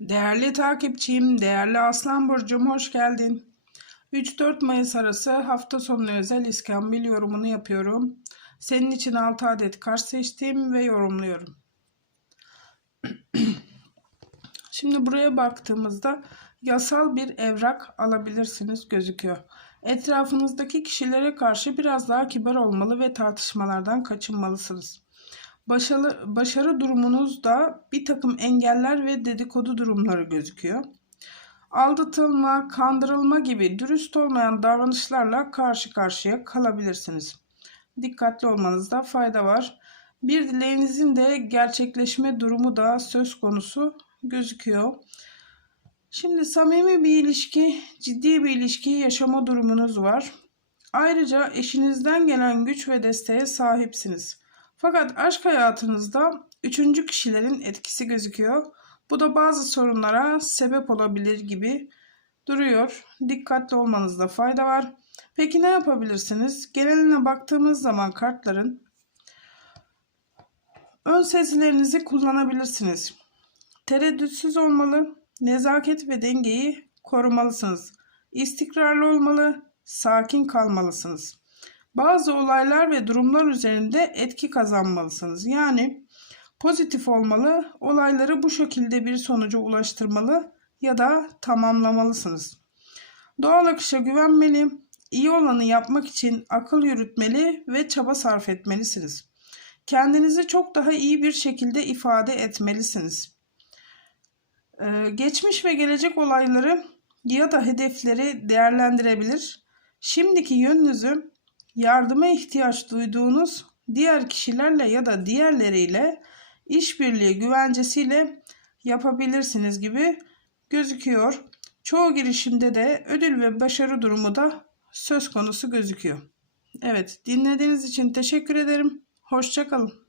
Değerli takipçim, değerli Aslan Burcu'm hoş geldin. 3-4 Mayıs arası hafta sonu özel iskambil yorumunu yapıyorum. Senin için 6 adet kart seçtim ve yorumluyorum. Şimdi buraya baktığımızda yasal bir evrak alabilirsiniz gözüküyor. Etrafınızdaki kişilere karşı biraz daha kibar olmalı ve tartışmalardan kaçınmalısınız. Başarı, başarı durumunuzda bir takım engeller ve dedikodu durumları gözüküyor. Aldatılma, kandırılma gibi dürüst olmayan davranışlarla karşı karşıya kalabilirsiniz. Dikkatli olmanızda fayda var. Bir dileğinizin de gerçekleşme durumu da söz konusu gözüküyor. Şimdi samimi bir ilişki, ciddi bir ilişki yaşama durumunuz var. Ayrıca eşinizden gelen güç ve desteğe sahipsiniz. Fakat aşk hayatınızda üçüncü kişilerin etkisi gözüküyor. Bu da bazı sorunlara sebep olabilir gibi duruyor. Dikkatli olmanızda fayda var. Peki ne yapabilirsiniz? Geneline baktığımız zaman kartların ön sezilerinizi kullanabilirsiniz. Tereddütsüz olmalı, nezaket ve dengeyi korumalısınız. İstikrarlı olmalı, sakin kalmalısınız. Bazı olaylar ve durumlar üzerinde etki kazanmalısınız. Yani pozitif olmalı, olayları bu şekilde bir sonuca ulaştırmalı ya da tamamlamalısınız. Doğal akışa güvenmeli, iyi olanı yapmak için akıl yürütmeli ve çaba sarf etmelisiniz. Kendinizi çok daha iyi bir şekilde ifade etmelisiniz. Ee, geçmiş ve gelecek olayları ya da hedefleri değerlendirebilir. Şimdiki yönünüzü yardıma ihtiyaç duyduğunuz diğer kişilerle ya da diğerleriyle işbirliği güvencesiyle yapabilirsiniz gibi gözüküyor. Çoğu girişimde de ödül ve başarı durumu da söz konusu gözüküyor. Evet, dinlediğiniz için teşekkür ederim. Hoşçakalın.